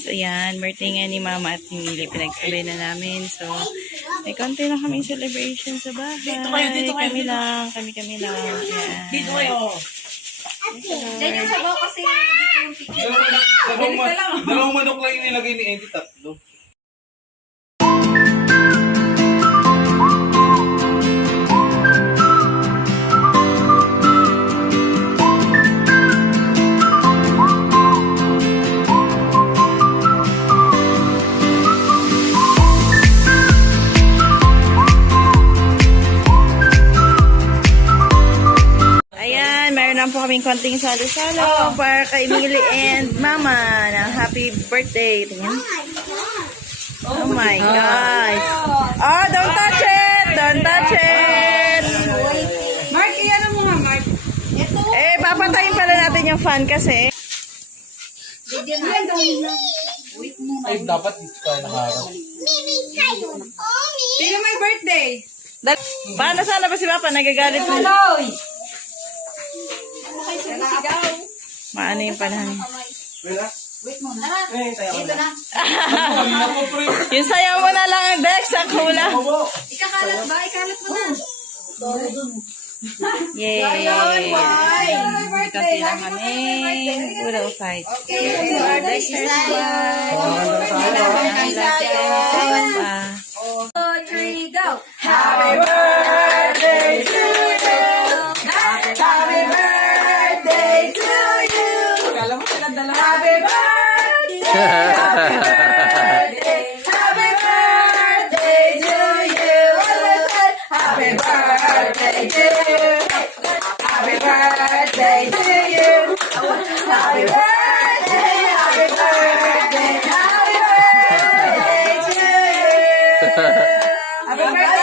guys. Ayan, birthday nga ni Mama at ni Mili. Pinagtuloy na namin. So, may konti na kaming celebration sa bahay. Dito kayo. Kami lang. Ayan. Dito kayo. Diyan yung sabaw kasi dito yung picture. Dalawang manok lang yung nilagay ni Eddie, tatlo. Meron po kaming konting salo-salo para kay Mili and Mama na happy birthday. Tingnan. Oh my gosh. Oh, don't touch it! Don't touch it! Mark, iyan mo nga, Mark. Ito. Eh, papatayin pala natin yung fan kasi. Ay, dapat dito tayo nakaharap. Sino may birthday? Paano sana ba si Papa? Nagagalit mo. Maano yung panahon. Wait mo na. Ito na. Yung sayaw mo na lang, Dex, ang hula. Ikakalat ba? Ikalat mo na. Yay! Kasi lang kami. Hula fight. Birthday, isa. 2, 3, go. Happy birthday to you. Happy birthday to you. Happy birthday. Happy birthday. Happy birthday to you. Happy birthday to you. Happy birthday to you. Happy birthday. Happy birthday. Happy birthday to you. Happy birthday.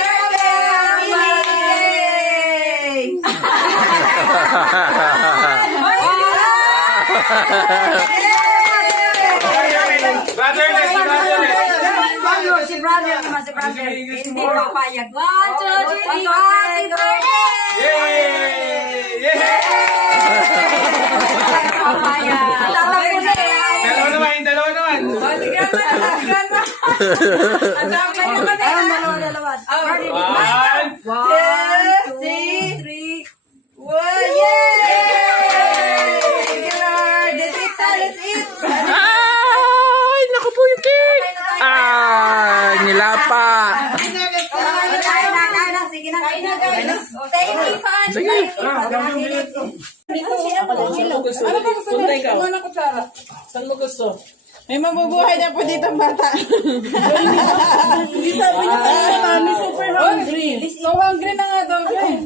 Si brother naman, si brother. Hindi papayag. 1, 2, 3, happy birthday! Yay! Papayag. Tatapos na yan. Dalawa naman. Sige na. Ang dami na naman eh. Dalawa. 1, 1, 2, 3. Ay, naku po yung cake! Nilapa! Sige na. Thank you, fans. Sige. Ano ba gusto mo? Saan mo gusto? May mabubuhay na po dito ang bata. Hindi sabi niya kanina, mami, super hungry. So hungry na nga daw siya.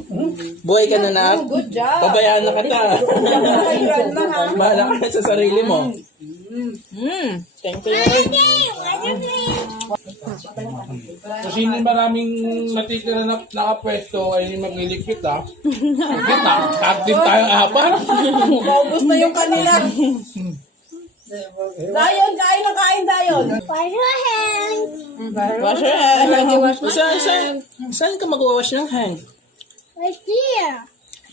Buhay ka na na. Good job. Pabayaan na kita. Bahala ka na sa sarili mo. Thank you, Lord. Kasi hindi maraming natitira na nakapwesto ay magliligpit ha. Kita, active tayong apat. Maubos na yung kanila. Dayon, kain, Dayon. Wash your hands. Saan ka mag-wash ng hand? Right here.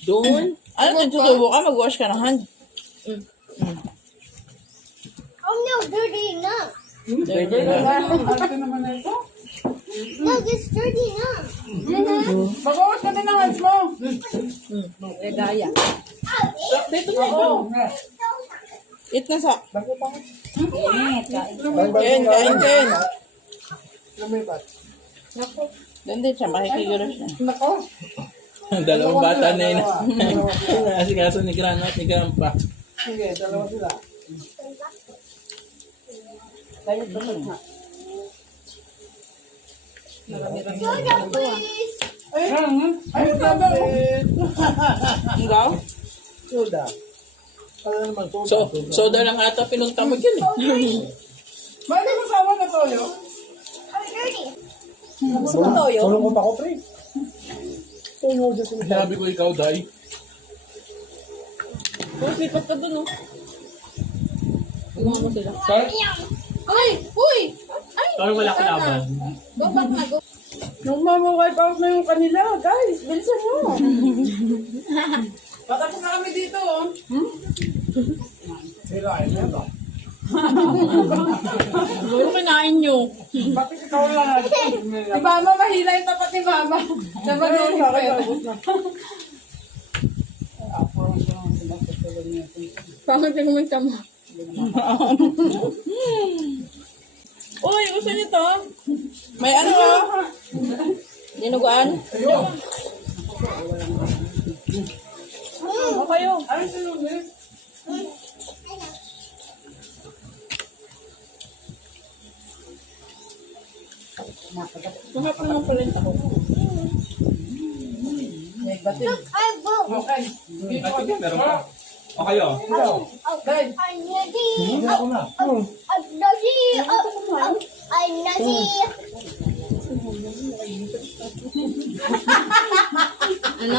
Doon? Ano kung susubo ka, mag-wash ka ng hand. Oh no, dirty enough. Arte naman na ito. Look, it's dirty enough. Mag-wash ka din ng hands mo. Dito na. Eat na sa. Kain. Doon din siya, makikigulos na. Dalawang bata na yun. Nasikaso ni Grandma at ni Grandpa. Sige, dalawa sila. Soda, please. Ay, sabi. Ikaw? Soda. Ano naman, soda. Soda lang ata pinunta mo dyan eh. May mo sawa na toyo? Gusto mo toyo? Tulong ko pa ko, pre. Toyo dyan sila. Sinabi ko ikaw, Day. Lipat ka dun, oh. Tulungan mo sila. Sir? Ay! Uy! Sir, wala ka laban. Go back na, go. Nung mama-wipe out na yung kanila, guys. Bilisan mo. Patapos na kami dito, oh. Pero ayun na to. Siguro kinain nyo. Bakit ikaw lang? Si Mama, mahila yung tapat ni Mama. Sabi mo, Bakit nagumita mo? Uy, gusto niyo to? May ano ka? Dinuguan? O kayo? ano sunod? Mahap naman pala yung tako. Look, I broke. Okay. Meron pa. O kayo? I'm ready. I'm ready. I'm ready. Ano?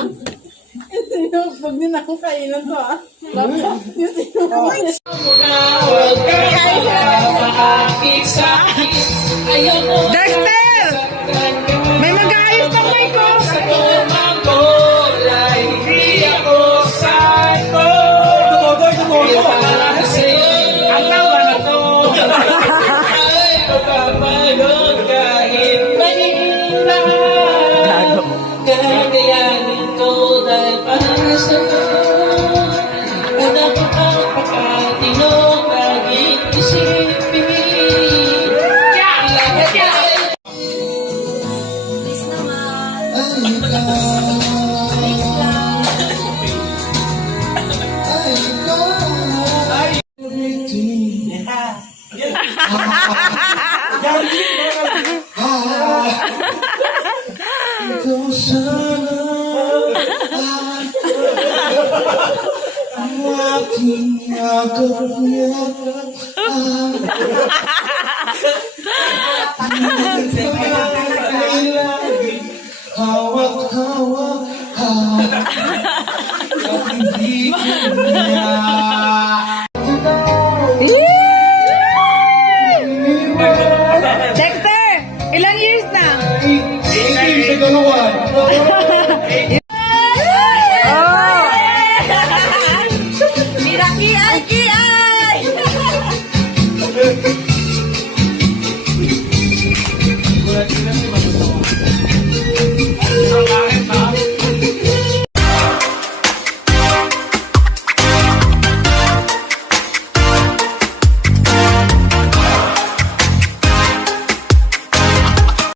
Pag din ako kainan to, ah. Yung Dexter! May mag-aayos ng mic ko! Kakayanin ko dahil para sa una ko ang pagkatino laging isipin. Please naman. Please lang. Ikaw sana ang aking yakap-yakap. Laging hawak-hawak ka at hindi ko niya. Dexter! Ilang years na? Ay, siguro 1.